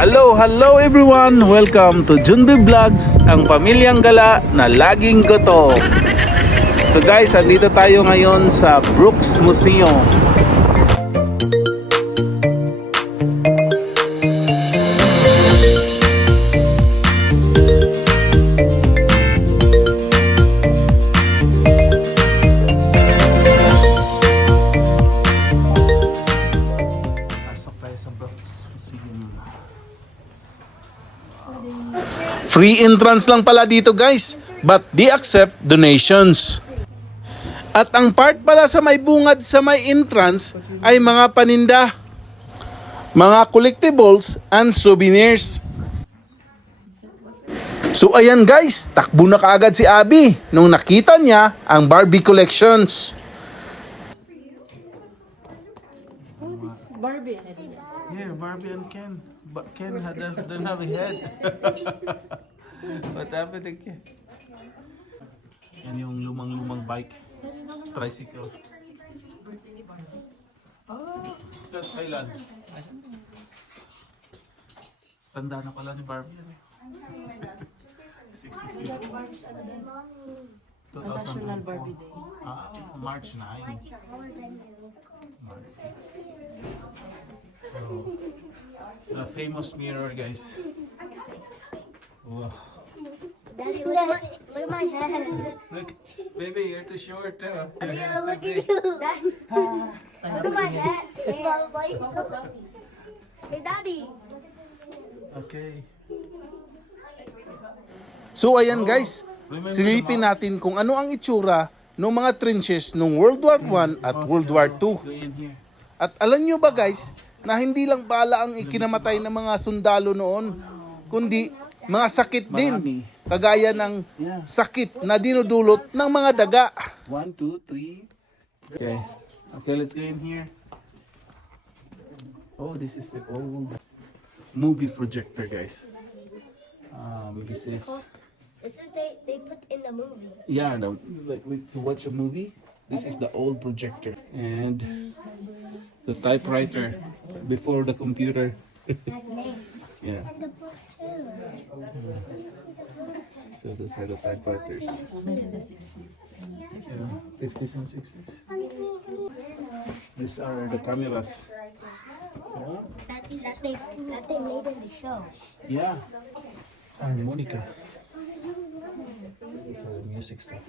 Hello everyone! Welcome to Junbi Vlogs, ang pamilyang gala na laging gutom. So guys, andito tayo ngayon sa Brooks Museum. Free entrance lang pala dito guys, but they accept donations. At ang part pala sa may bungad sa may entrance ay mga paninda, mga collectibles and souvenirs. So ayan guys, takbo na kaagad si Abby nung nakita niya ang Barbie collections. Barbie. Yeah, Barbie and Ken. But Ken doesn't have a head. What happened to Ken? Yan yung lumang bike. Tricycle. 65th birthday ni Barbie. Kailan? Tanda na pala ni Barbie. 65. National Barbie Day. March 9. March. So, the famous mirror, guys. Wow. Daddy, look at my head. Look, baby, you're too short. Your Look hair at is too you. big. Look at my head. Hey, Daddy. Okay. So, ayan guys. Silipin natin kung ano ang itsura ng mga trenches ng World War I at World War II. At alam nyo ba guys, na hindi lang bala ang ikinamatay ng mga sundalo noon, kundi mga sakit din. Kagaya ng sakit na dinudulot ng mga daga. 1, 2, 3. Okay. Okay, let's go in here. Oh, this is the old movie projector, guys. This is they put in the movie. Yeah, like to watch a movie. This is the old projector and the typewriter before the computer. Yeah. And the book too. So those are the typewriters. 50s and 60s. These are the cameras. That they made in the show. Yeah. Harmonica. So these are the music stuff.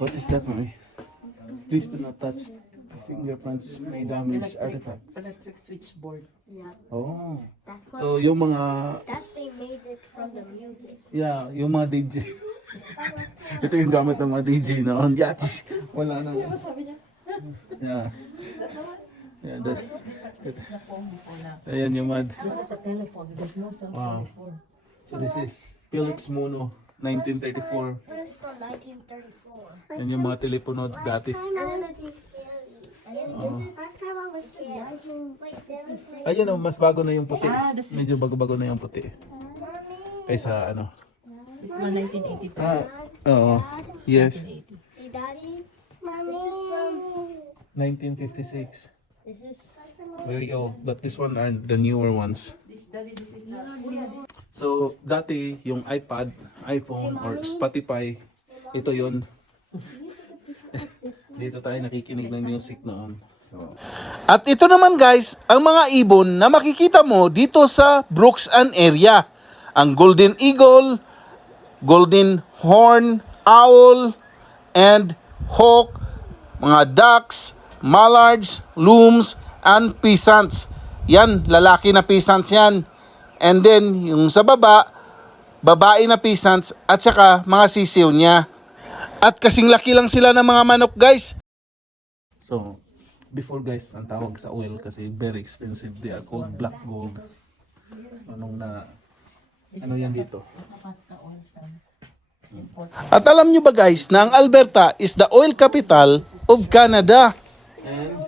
What is that, Mami? Please do not touch. Fingerprints may damage artifacts. Electric switchboard. Yeah. Oh. That's what. So yung mga, They made it from the music. yeah, yung mga DJ. Ito yung gamit ng mga DJ noon. Yatis. Wala na. Yeah. Yeah, that's, ayan yung mad. This is the telephone. There's no cell phone before. So this is Philips Mono, 1934. This is from 1934. Yan yung mga telepono dati. And then this is last time I was here. Like this. Ayun oh, mas bago na yung puti. The switch. Medyo bago-bago na yung puti. Kaysa ano. This one 1982. Oo. Yes. 1980. Hey, Daddy. Mommy. This is from. 1956. This is. Very old. But this one are the newer ones. Daddy, this is not. So, dati yung iPad, iPhone, or Spotify, ito yun. Dito tayo nakikinig ng music noon. So. At ito naman guys, ang mga ibon na makikita mo dito sa Brooks and area. Ang Golden Eagle, Golden Horn, Owl, and Hawk, mga ducks, mallards, looms, and pheasants. Yan, lalaki na pheasants yan. And then, yung sa baba, babae na pheasants at saka mga sisiw niya. At kasing laki lang sila ng mga manok, guys. So, before guys, ang tawag sa oil kasi very expensive. They are called black gold. So, nung na, ano yan dito? At alam nyo ba guys, na ang Alberta is the oil capital of Canada. And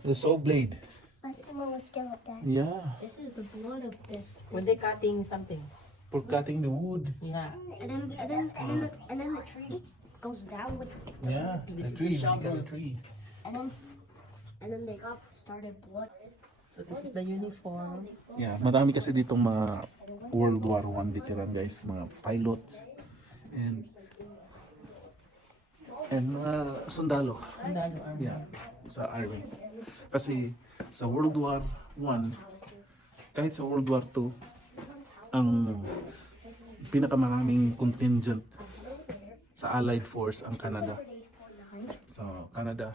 the saw blade. Last time I was skeleton. Yeah, This is the blood of this. When they cutting something. for cutting the wood. Yeah. And then the tree goes down with. Yeah, the This is tree. the We got shovel. a tree. And then they got started blood. So this is the uniform. Yeah, marami kasi ditong mga World War I veteran guys, mga pilots and mga sundalo. Sundalo army. Yeah, sa army. Kasi sa World War I, kahit sa World War II, ang pinakamaraming contingent sa Allied Force ang Canada. So, Canada,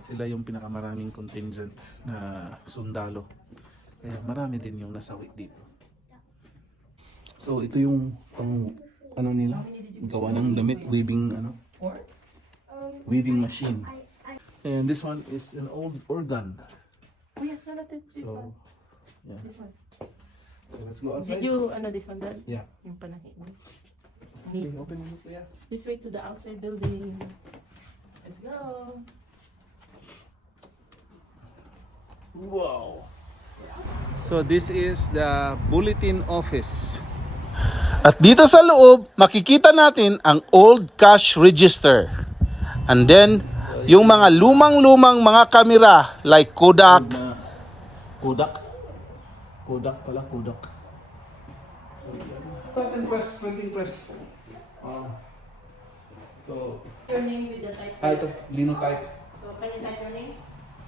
sila yung pinakamaraming contingent na sundalo. Kaya marami din yung nasawi dito. So, ito yung ano nila, gawa ng damit, weaving machine. And this one is an old organ. Oh yeah, no, this So, one. yeah. This one. So, let's go outside. Did you, this one done? Yeah. Yung panahin. Okay, open it, yeah. This way to the outside building. Let's go. Wow. So this is the bulletin office. At dito sa loob, makikita natin ang old cash register. And then, yung mga lumang-lumang mga kamera like Kodak. Kodak pala, Kodak. So, printing press. So, Your name with the type. ito, linotype. So can you type your name?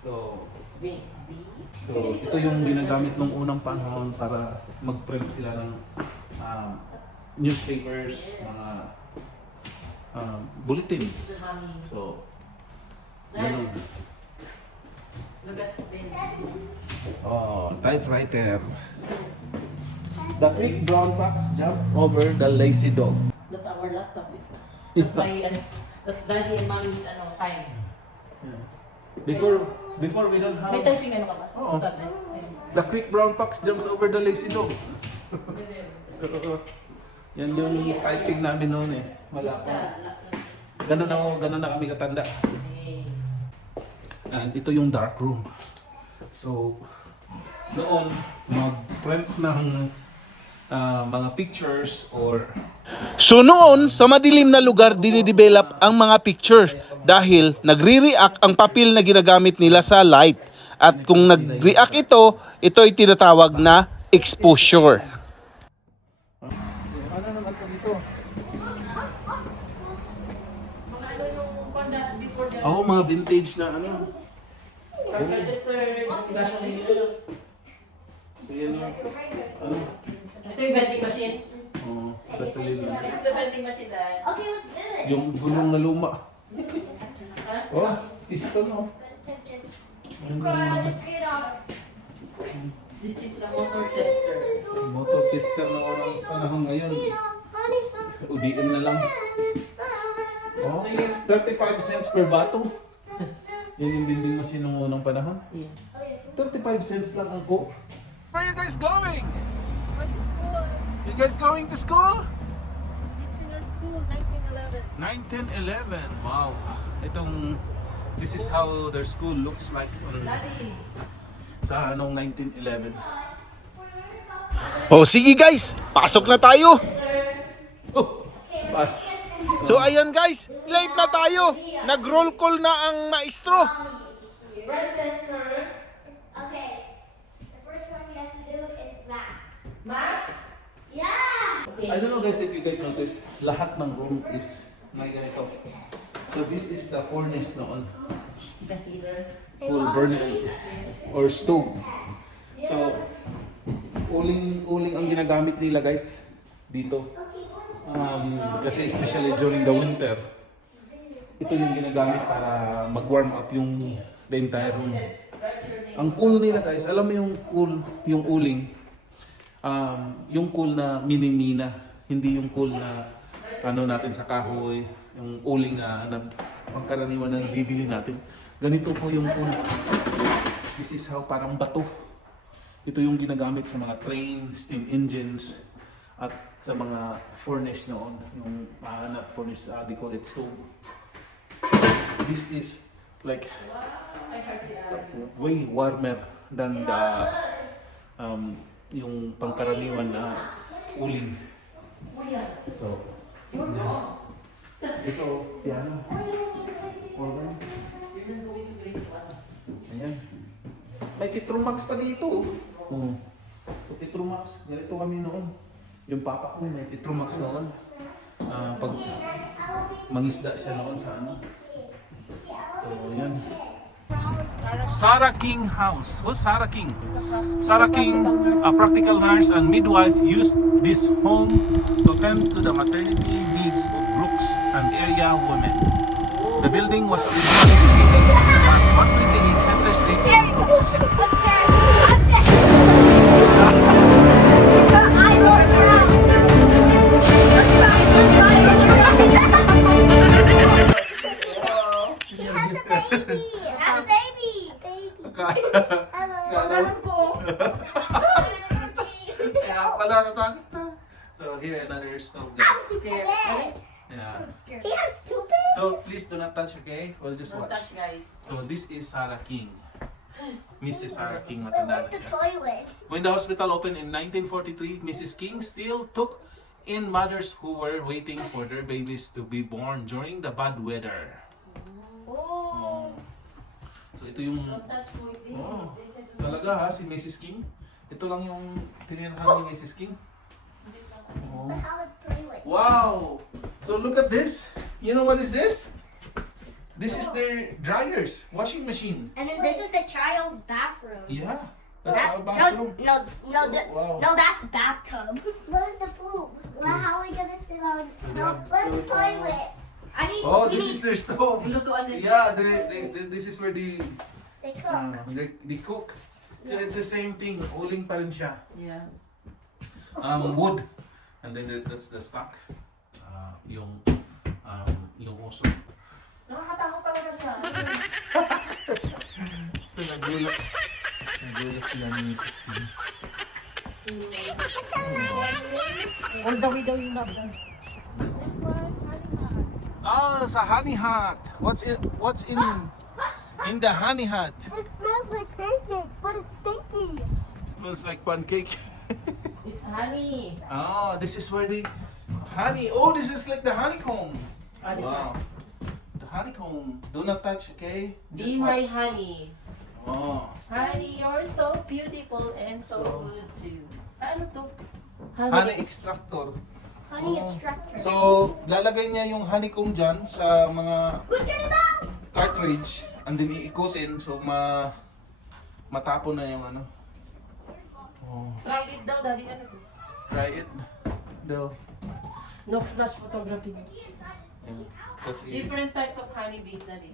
So, Vince D. So, ito yung ginagamit nung unang panahon para mag-print sila ng newspapers, mga bulletins. So, ganun. Look at Vince. Oh, typewriter. The quick brown fox jump over the lazy dog. That's our laptop. That's my, that's daddy and mommy's time. Before we don't May have typing ka ba? Oo. Sabi. the quick brown fox jumps over the lazy dog. So, yan yung typing namin noon eh. Wala pa. Ganun na kami katanda. And ito yung dark room. So, noon, mag-print ng mga pictures or... So noon, sa madilim na lugar dinidevelop ang mga picture dahil nagre-react ang papel na ginagamit nila sa light. At kung nag-react ito ay tinatawag na exposure. Ano naman ito dito? Mga vintage na ano. Cash register, gasoline. So yan yung, ano, Ito yung vending machine. gasolina. This is the vending machine dad. Okay, let's do it. Yung gulong na luma. Huh? Oh, system no. Just get out. This is the motor tester. Motor tester na orang panahon ngayon. Honey, son. UDM na lang. Oh, 35 cents per bato. Yan yung vending machine ng unang panahon. Yes. 35 cents lang ang coke. Where are you guys going? You guys going to school? Kitchener School, 1911. 1911. Wow. This is how their school looks like Daddy. sa anong 1911. Oh, sige guys, pasok na tayo. So ayan guys, late na tayo. Nag-roll call na ang maestro. Present, sir. Okay. The first one we have to do is math. Math? Yeah. I don't know guys if you guys noticed, lahat ng room is may ganito. So this is the furnace noon. The heater. Full burner or stove. So, uling ang ginagamit nila guys dito. Kasi especially during the winter, ito yung ginagamit para mag-warm up yung the entire room. Ang cool nila guys, alam mo yung cool, yung uling, yung cool na mini-mina, hindi yung cool na ano natin sa kahoy, yung uling na pangkaraniwan na nabibili natin. Ganito po yung cool. This is how parang bato. Ito yung ginagamit sa mga train, steam engines, at sa mga furnace noon. Yung not furnace, they call it stove. This is like way warmer than the yung pangkaraniwan na uling. So, ito, piano. Organ. Ayan. May Petromax pa dito. Oh. So Petromax, ganito kami noon. Yung papa ko may Petromax noon. Pag mangisda siya noon sa ano. So yan. Sarah King House. Who's Sarah King? Sarah King, a practical nurse and midwife, used this home to tend to the maternity needs of Brooks and area women. The building was originally located at 128 Center Street in Brooks. So here another stove guys. Yeah. He has two pairs? So please do not touch, okay? We'll just Don't watch. touch, guys. So this is Sarah King. Mrs. Sarah King, matanda na Where's the siya. toilet? When the hospital opened in 1943, Mrs. King still took in mothers who were waiting for their babies to be born during the bad weather. Oh. So ito yung... Don't touch mo. Oh, talaga ha, si Mrs. King. Ito lang yung tinirahan ni Mrs. King. Oh. But how would toilet? Wow! So look at this. You know what is this? This is their dryers, washing machine. And then this is the child's bathroom. Yeah, that's our bathroom. Wow. no, that's bathtub. Where's the poop? Well, how are we gonna sit on? No, where's the toilet? I need. Oh, this is their stove. Lutuan din. Yeah, this is where they cook. they cook. So it's the same thing. Uling pa rin siya. Yeah. Wood. And then that's the stock. Yung uso. Nakakatakot talaga siya. Nagulat sila ni Mrs. King. All the way daw yung babang. Oh, it's a honey hut. What's in the honey hut? It smells like pancakes, but it's stinky. Smells like pancake. It's honey. Oh, this is where the honey. Oh, this is like the honeycomb. Ah, this Wow. The honeycomb. Do not touch, okay? Be Just my watch. honey. Oh. Honey, you're so beautiful and so So- good too. Ano to? Honey extractor. Honey Oh. extractor. So, lalagay niya yung honeycomb dyan sa mga Who's getting that? cartridge and then iikutin so matapon na yung ano. Oh. Try it daw, daddy. Ano to? Try it. Daw. No flash photography. Yeah. Kasi, Different types of honey bees, daddy.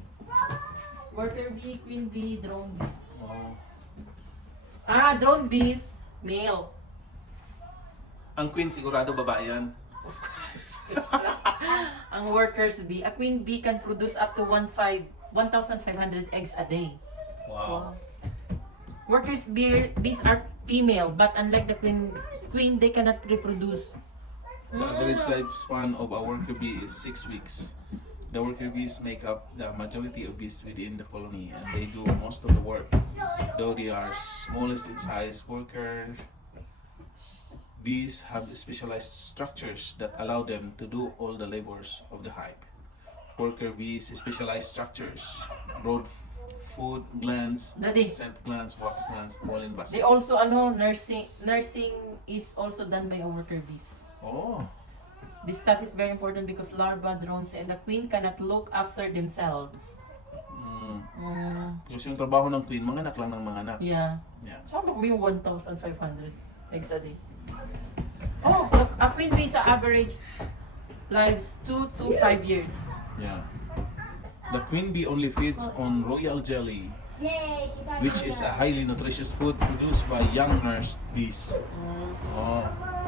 Worker bee, queen bee, drone bee. oh. Drone bees, male. Ang queen sigurado babae yan. Ang workers bee, a queen bee can produce up to 1,500 eggs a day. Wow. Workers bees are female, but unlike the queen, they cannot reproduce. The average lifespan of a worker bee is 6 weeks. The worker bees make up the majority of bees within the colony and they do most of the work. Though they are smallest in size, worker bees have specialized structures that allow them to do all the labors of the hive. Worker bees specialized structures, broad food glands, Daddy. scent glands, wax glands, pollen baskets. They also nursing is also done by a worker bees. Oh, This task is very important because larva, drones, and the queen cannot look after themselves. kasi yung trabaho ng queen, mga anak lang ng mga anak. Yeah. Yeah. Sabi ko yung 1,500 eggs a day. Oh, a queen bee sa average lives 2 to 5 years. Yeah. The queen bee only feeds on royal jelly, Yay, he's already which is a highly nutritious food produced by young nurse bees. Oh.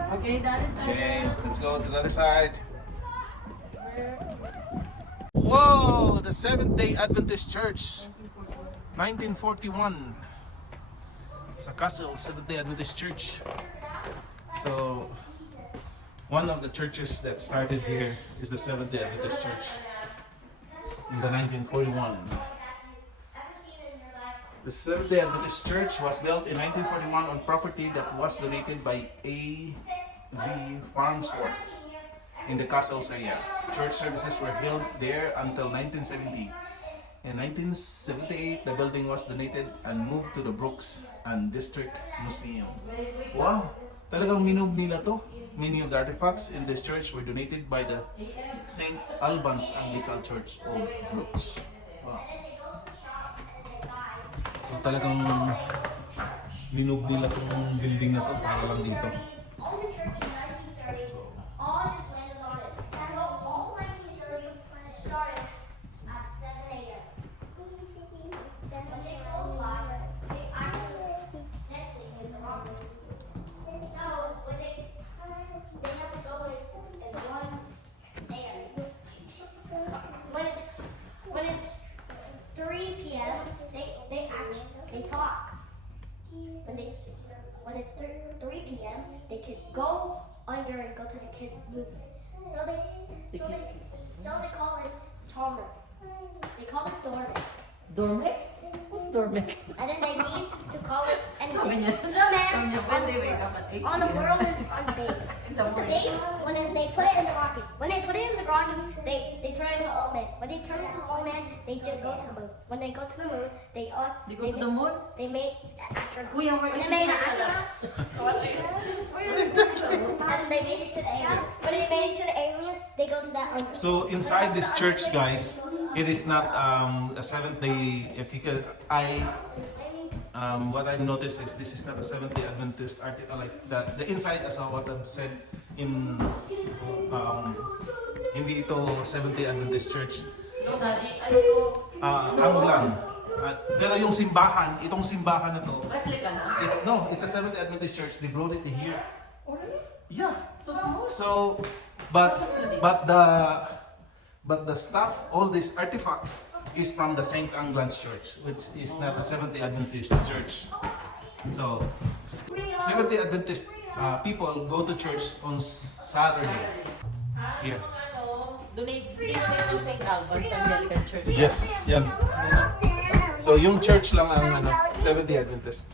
Okay, that is Okay, let's go to the other side. Whoa, the Seventh-day Adventist Church, 1941. Sa Castle, Seventh-day Adventist Church. So, one of the churches that started here is the Seventh-day Adventist Church in the 1941. The Seventh-day Adventist Church was built in 1941 on property that was donated by A.V. Farnsworth in the Castles area. Church services were held there until 1970. In 1978, the building was donated and moved to the Brooks and District Museum. Wow! Talagang minove nila to. Many of the artifacts in this church were donated by the St. Albans Anglican Church of Brooks. Wow. So talagang minove nila tong building na to para lang dito. Owned the church in 1930. All just landed on it. So all 1930 started at 7 a.m. When they close live, they actually netting is the wrong way. So when they have to go in 1 a.m. When it's 3 p.m. they talk. When it's 3 p.m. they can go under and go to the kids' booth. So they call it dormant. They call it dormant. Dormic? What's dormic? And then they mean to call it Sabi anything. niya. To the man Sabi niya, when they wake up at 8 on the world and on base. In the With the base, when they put it in the rocket. When they put it in the rockets, they turn into old man. When they turn into old man, they just go to the moon. When they go to the moon, they They go to the moon? They make astronaut. Kuya, we're When in they the made church astronaut, alam. and they made it to the aliens. When they made it to the aliens, they go to that under. So inside this church, guys, it is not a Seventh-day. If you could, what I've noticed is this is not a Seventh-day Adventist article like that. The inside, as what I've said in, hindi ito Seventh-day Adventist Church. No, Daddy, ano to? Anglan. Pero yung simbahan, itong simbahan na to, Replica na. it's a Seventh-day Adventist Church. They brought it here. Oh, really? Yeah. So small? So, but the stuff, all these artifacts, is from the St. Anglan's Church, which is not a Seventh-day Adventist church. So, Seventh-day Adventist people go to church on Saturday. Here. Donate ng St. Albans Anglican Church. Yes, yan. So, yung church lang ang Seventh-day Adventist.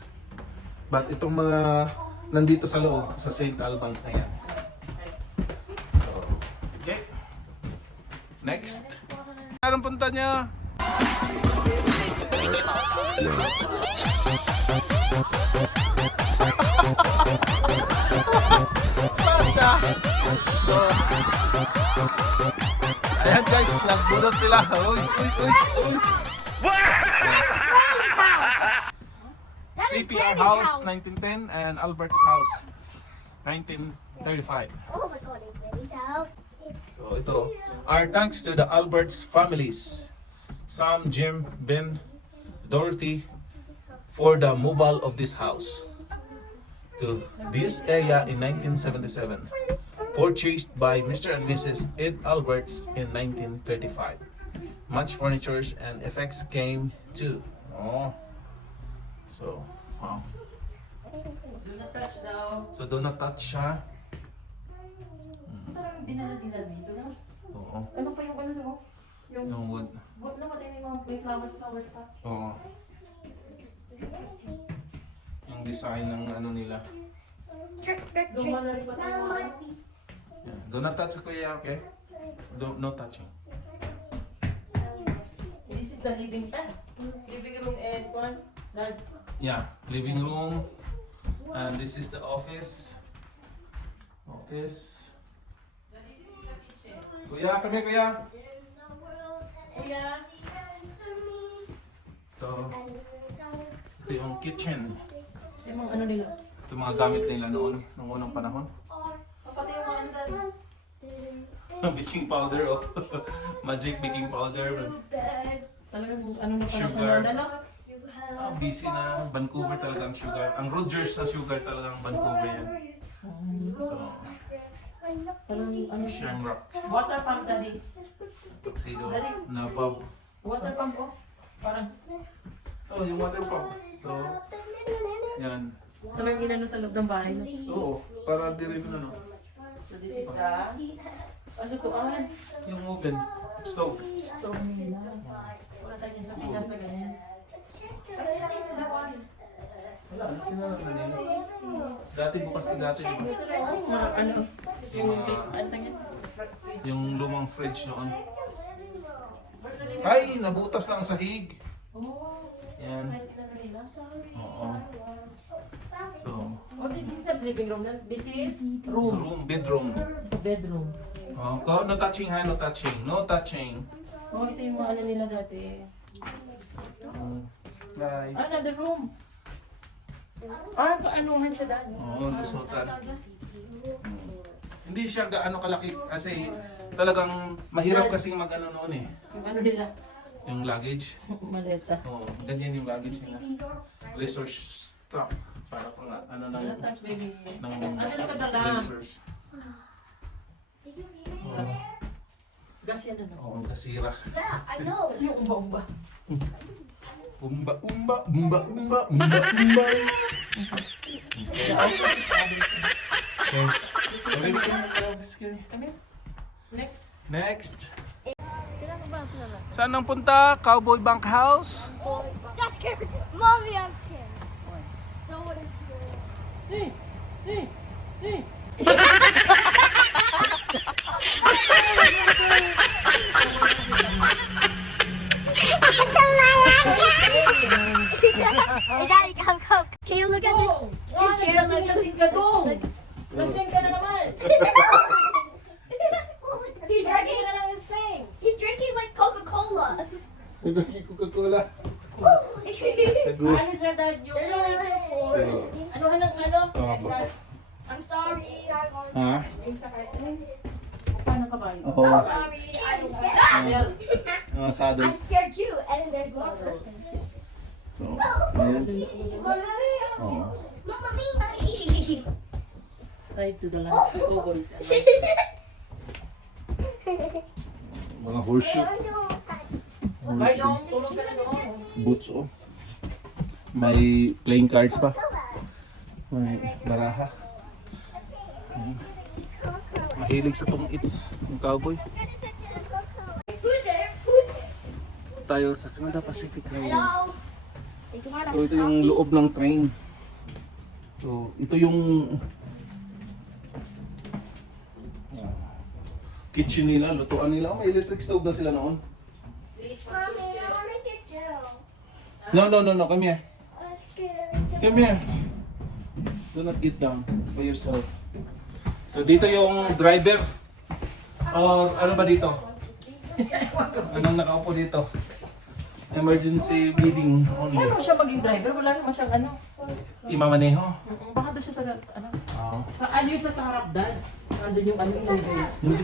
But itong mga nandito sa loob, sa St. Albans na yan. So, okay. Next. Anong punta niya? Banda. So, ayan guys, nagbunot sila. Uy, uy, uy, uy. CPR House 1910 and Albert's House 1935. Oh my God, it's Baby's house. So ito, our thanks to the Alberts families, Sam, Jim, Ben, Dorothy, for the mobile of this house to this area in 1977, purchased by Mr. and Mrs. Ed Alberts in 1935. Much furnitures and effects came too. Oh, so wow. Do not touch daw. So do not touch siya. Parang dinala-dila dito na. Oo. Ano pa yung ano mo? Yung Yung wood. wood na matindi mga may flowers pa. Oo. Yung design ng ano nila. Trick, trick, trick. Luma na rin pa tayo. Now my feet. Yeah. Do not touch kuya, okay? No touching. This is the living room and one. Yeah, living room. And this is the office. Office. Kuya, come here kuya. Kuya. So, ito yung kitchen. Yung mga ano nila. Ito mga gamit nila noon, nung unang panahon. Pati yung mga andal. Baking powder, oh. Magic baking powder. Talagang ano na pala Sugar. sa ano? Busy na. Vancouver talaga ang sugar. Ang Rogers na sugar talagang Vancouver yan. So, Parang ano siya. Shamrock. Water pump, Daddy. Tuxedo. Na Bob. Water pump, oh. Parang Oh, yung water pump. So, yan. talagang inano sa loob ng bahay. No? Oo, para di rin ano. So this is the ano to? Yung oven. Stove. Stove nila. Wala tayo sa Pinas na ganyan. Kasi nakakalawan. Wala, sinala na nila. Dati bukas na dati, di ba? Ito na yung mga ano. Yung ano tanya? Yung lumang fridge noon. Where's the living Ay, nabutas na ang sahig. Oh, Yan. nice na nila. Oo. So, Oh, this is the living room. This is room. bedroom. It's a bedroom. Oh, no touching ha, no touching. No touching. Oh, ito yung mga ano nila dati. Bye. Another room. Ah, kaanuhan siya dad. Oo, lusutan. Hindi siya gaano kalaki kasi talagang mahirap kasing mag-ano noon eh. Yung ano nila. Yung luggage. Maleta. Oo, ganyan yung luggage nila. Resource stock. Para pang ano Ano ng touch baby? ng Ano na kadala? resource. Did you leave it in there? Gas yan ano. Oo, kasira. Yeah, I know. Ito yung umba-umba. Umba, umba, umba, umba, umba, umba. Okay. Kami? Next. Next. Saan nang punta? Cowboy Bank House? That's scary. Mommy, I'm scared. So what is Hey! Hey! Hey! Hey, Daddy, come. Can you look at this? Just here, look. Lasing ka doon! Lasing ka na naman! He's Lagi drinking. ka na lang lasing! He's drinking like Coca-Cola. Coca-Cola. Ano siya dad? Yung... There's only two floors. Ano hanang ano? Oh. Gas. I'm sorry. Ha? Yung sakay. Paano ka ba yun? Oo. I'm sorry. I don't want Well, Saddle. I'm scared too. And then there's one person. So, ayan. Oo. Mama, me. Tied to the land. Oh, boys. Mga horseshoe. Ay, doon. Tulog ka na doon. Boots, oh. May playing cards pa. May baraha. Mahilig sa tong-its yung cowboy. Who's there? Who's there? Tayo sa Canada Pacific Railway. Hello. So ito yung loob ng train. So ito yung kitchen nila, lutuan nila. May electric stove na sila noon. Mommy, I want to get down. No, come here. Come here. Do not get down by yourself. So dito yung driver. Ano ba dito? Anong nakaupo dito? Emergency bleeding only. Ano siya maging driver? Wala naman siyang ano. Imamaneho. Baka doon siya sa ano. Oo. Sa ano yung sa harap dad. Nandun yung ano yung driver. Hindi.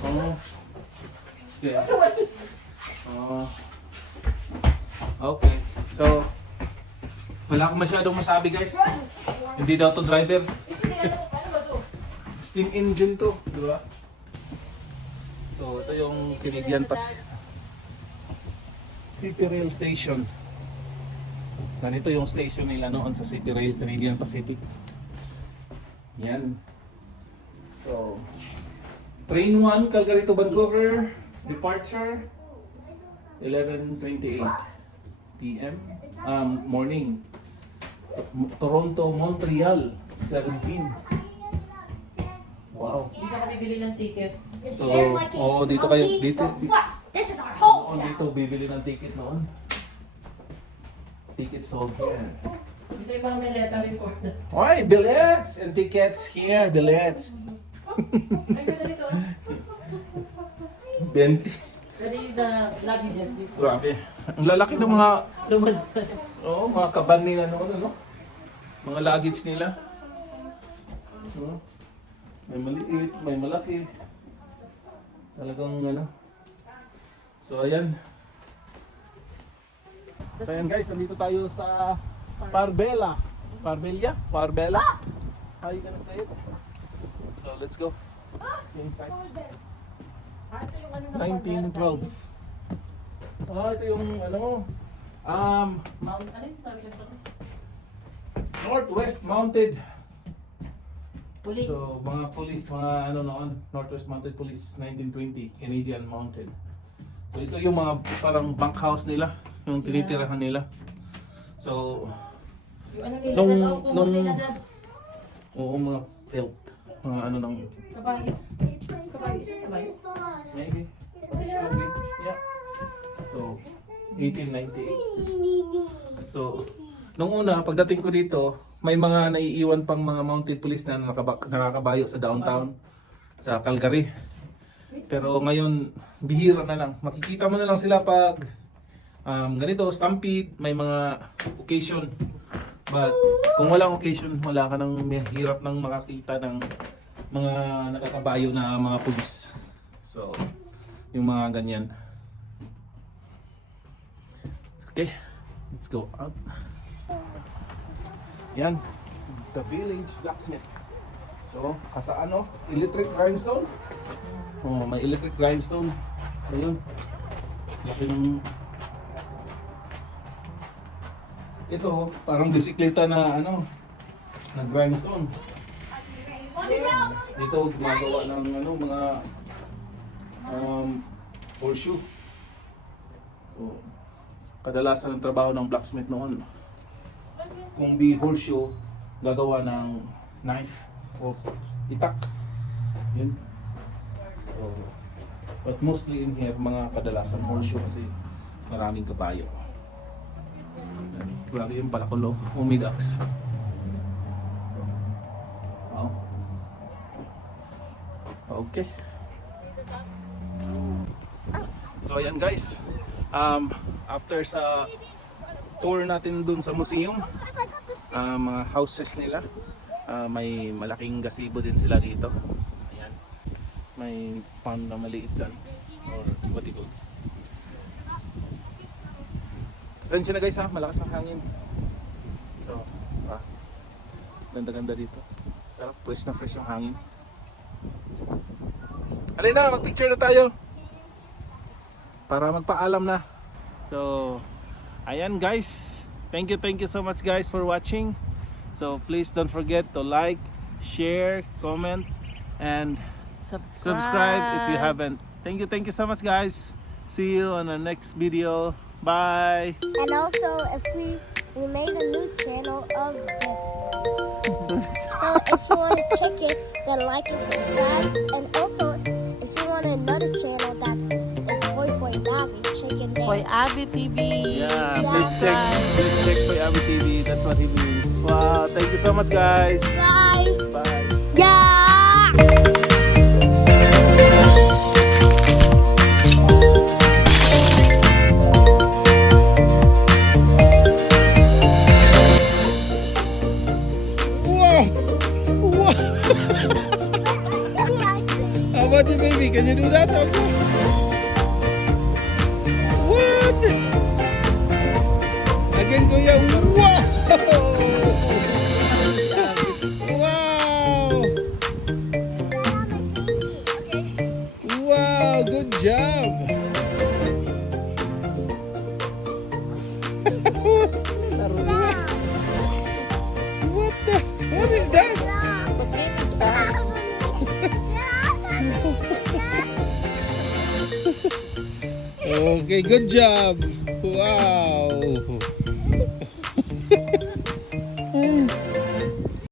Oo. Okay. Okay. So, wala akong masyadong masabi guys. Hindi daw to driver. Ito ni ano ba to? Steam engine to, di ba? So, ito yung Canadian Pacific. City Rail Station. Ganito yung station nila noon sa City Rail Canadian Pacific. Yan. So, Train 1, Calgary to Vancouver. Departure, 11:28 p.m. Morning. Toronto, Montreal, 17. Wow. Hindi ka bibili ng ticket. So, dito kayo, dito. What? This is our Oo, home. dito bibili ng ticket noon. Tickets sold here. Ito yung mga Meleta report na. Oy, billets and tickets here, billets. Ay, ganda nito. 20. Pwede na luggages before. Grabe. Ang lalaki ng mga, Lumalabas. mga kaban nila noon, ano? Mga luggage nila. May maliit, may malaki. Talagang ano. So ayan. So ayan guys, nandito tayo sa Parbella. Parbella? How you gonna say it? So let's go. Let's go inside. Ah, ito yung ano na 1912. Ito yung ano mo. Mount, ano yung sabi ko sa Northwest Mounted. police? So, mga police, mga ano noon, Northwest Mounted Police 1920, Canadian Mounted. So, ito yung mga parang bunkhouse nila, yung tinitirahan nila. So, Yung ano nila, nung- nung nung- nila na oo, mga felt, mga ano ng, kabayo. Kabayo. Kabayo. maybe. Yeah. So, 1898. So, nung una, pagdating ko dito, may mga naiiwan pang mga mounted police na nakakabayo sa downtown, sa Calgary. Pero ngayon, bihira na lang. Makikita mo na lang sila pag ganito, stampede, may mga occasion. But kung walang occasion, wala ka nang hirap nang makakita ng mga nakakabayo na mga pulis. So, yung mga ganyan. Okay, let's go out. Yan, the village blacksmith. So, kasaan no? Electric grindstone. Oh, may electric grindstone. Ayun. Laki ng... Ito, parang bisikleta na ano, na grindstone. Dito gumagawa ng ano, mga horseshoe. So, kadalasan ng trabaho ng blacksmith noon. Kung di horseshoe, gagawa ng knife o itak. Yun. So, but mostly in here, mga kadalasan horseshoe kasi maraming kabayo. Grabe yung palakulo, umidax. Oh. Okay. So ayan guys, after sa tour natin dun sa museum, mga houses nila, may malaking gazebo din sila dito. Ayan. May pond na maliit dyan, or what you call. Pasensya na guys ha, malakas ang hangin. So, ganda-ganda dito. Sarap, fresh na fresh yung hangin. Halina, mag-picture na tayo. Para magpaalam na. So, ayan guys. Thank you so much guys for watching. So, please don't forget to like, share, comment, and subscribe if you haven't. Thank you so much guys. See you on the next video. Bye. And also, if we made a new channel of this one. So if you want to check it, then like and subscribe. And also, if you want another channel that is Boy for Navi, check it there. Boy Abby TV. Yeah, Yeah. please check for Abby TV. That's what he means. Wow, thank you so much guys. Bye. Bye. Yeah. How about you, baby? Can you do that also? What? Again, Kuya. Wow! Wow! Wow! Good job! What the? What is that? Okay, good job. Wow.